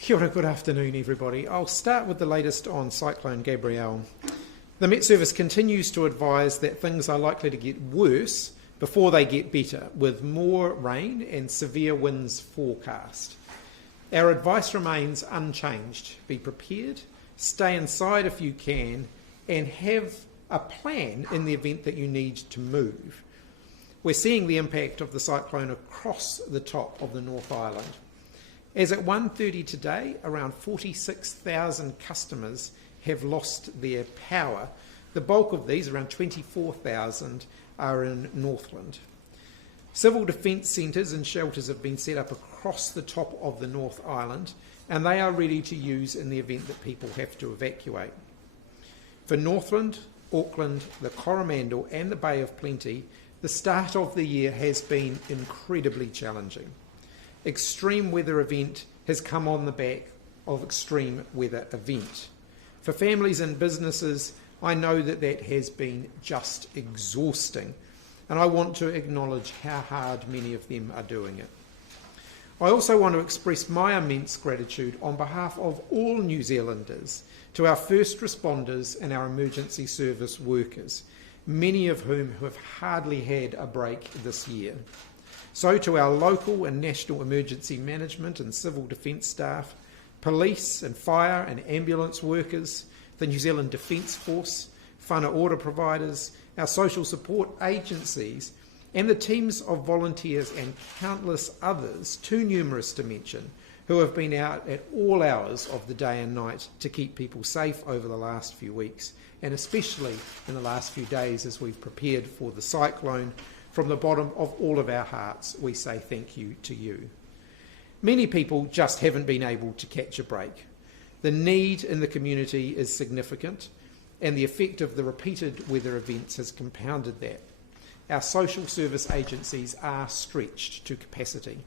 Kia ora, good afternoon everybody. I'll start with the latest on Cyclone Gabrielle. The Met Service continues to advise that things are likely to get worse before they get better, with more rain and severe winds forecast. Our advice remains unchanged. Be prepared, stay inside if you can, and have a plan in the event that you need to move. We're seeing the impact of the cyclone across the top of the North Island. As at 1:30 today, around 46,000 customers have lost their power. The bulk of these, around 24,000, are in Northland. Civil defence centres and shelters have been set up across the top of the North Island, and they are ready to use in the event that people have to evacuate. For Northland, Auckland, the Coromandel and the Bay of Plenty, the start of the year has been incredibly challenging. Extreme weather event has come on the back of extreme weather event. For families and businesses, I know that that has been just exhausting, and I want to acknowledge how hard many of them are doing it. I also want to express my immense gratitude on behalf of all New Zealanders to our first responders and our emergency service workers, many of whom have hardly had a break this year. So to our local and national emergency management and civil defence staff, police and fire and ambulance workers, the New Zealand Defence Force, whānau order providers, our social support agencies, and the teams of volunteers and countless others, too numerous to mention, who have been out at all hours of the day and night to keep people safe over the last few weeks, and especially in the last few days as we've prepared for the cyclone. From the bottom of all of our hearts, we say thank you to you. Many people just haven't been able to catch a break. The need in the community is significant, and the effect of the repeated weather events has compounded that. Our social service agencies are stretched to capacity.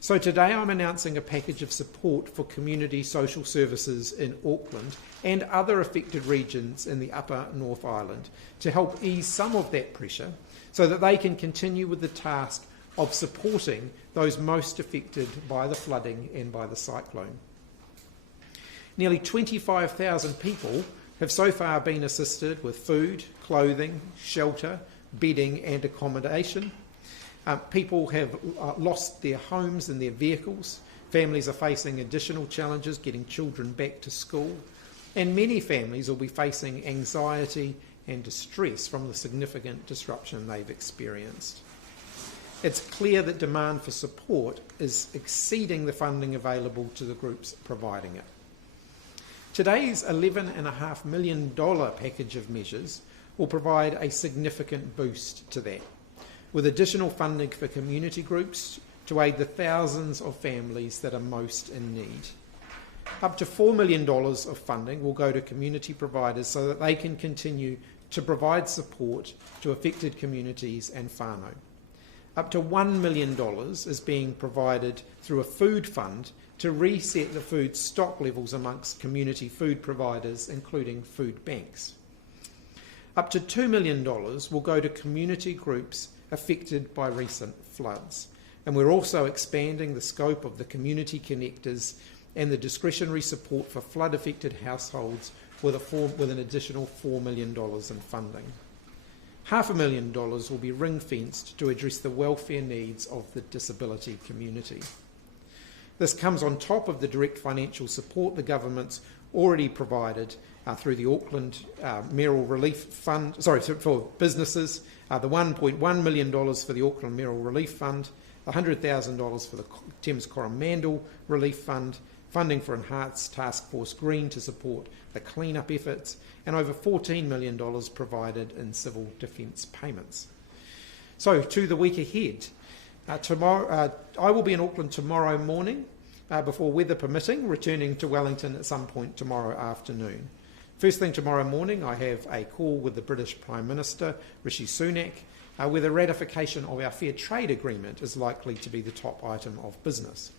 So today I'm announcing a package of support for community social services in Auckland and other affected regions in the upper North Island to help ease some of that pressure so that they can continue with the task of supporting those most affected by the flooding and by the cyclone. Nearly 25,000 people have so far been assisted with food, clothing, shelter, bedding and accommodation. People have lost their homes and their vehicles. Families are facing additional challenges getting children back to school. And many families will be facing anxiety and distress from the significant disruption they've experienced. It's clear that demand for support is exceeding the funding available to the groups providing it. Today's $11.5 million package of measures will provide a significant boost to that, with additional funding for community groups to aid the thousands of families that are most in need. Up to $4 million of funding will go to community providers so that they can continue to provide support to affected communities and whānau. Up to $1 million is being provided through a food fund to reset the food stock levels amongst community food providers, including food banks. Up to $2 million will go to community groups affected by recent floods. And we're also expanding the scope of the community connectors and the discretionary support for flood-affected households with an additional $4 million in funding. $500,000 will be ring-fenced to address the welfare needs of the disability community. This comes on top of the direct financial support the government's already provided through the Auckland Mayoral Relief Fund, for businesses, the $1.1 million for the Auckland Mayoral Relief Fund, the $100,000 for the Thames Coromandel Relief Fund, funding for Enhanced Task Force Green to support the clean-up efforts, and over $14 million provided in civil defence payments. So, to the week ahead. I will be in Auckland tomorrow morning, before weather permitting, returning to Wellington at some point tomorrow afternoon. First thing tomorrow morning, I have a call with the British Prime Minister, Rishi Sunak, where the ratification of our Fair Trade Agreement is likely to be the top item of business.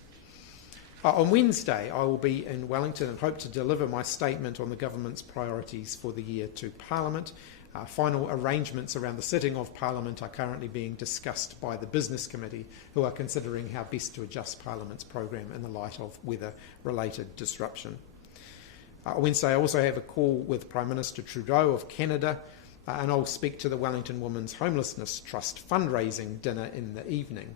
On Wednesday, I will be in Wellington and hope to deliver my statement on the government's priorities for the year to Parliament. Final arrangements around the sitting of Parliament are currently being discussed by the Business Committee, who are considering how best to adjust Parliament's program in the light of weather-related disruption. Wednesday, I also have a call with Prime Minister Trudeau of Canada, and I'll speak to the Wellington Women's Homelessness Trust fundraising dinner in the evening.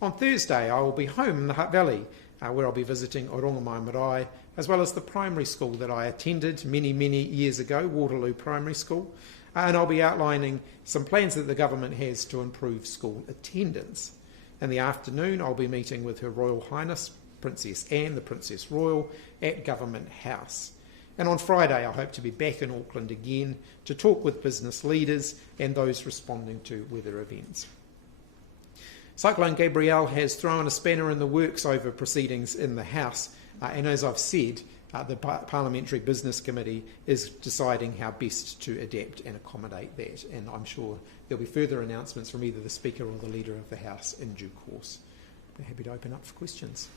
On Thursday, I will be home in the Hutt Valley, where I'll be visiting Orongamai Marae, as well as the primary school that I attended many, many years ago, Waterloo Primary School, and I'll be outlining some plans that the government has to improve school attendance. In the afternoon, I'll be meeting with Her Royal Highness Princess Anne, the Princess Royal, at Government House. And on Friday, I hope to be back in Auckland again to talk with business leaders and those responding to weather events. Cyclone Gabrielle has thrown a spanner in the works over proceedings in the House, and as I've said, the Parliamentary Business Committee is deciding how best to adapt and accommodate that, and I'm sure there'll be further announcements from either the Speaker or the Leader of the House in due course. We're happy to open up for questions.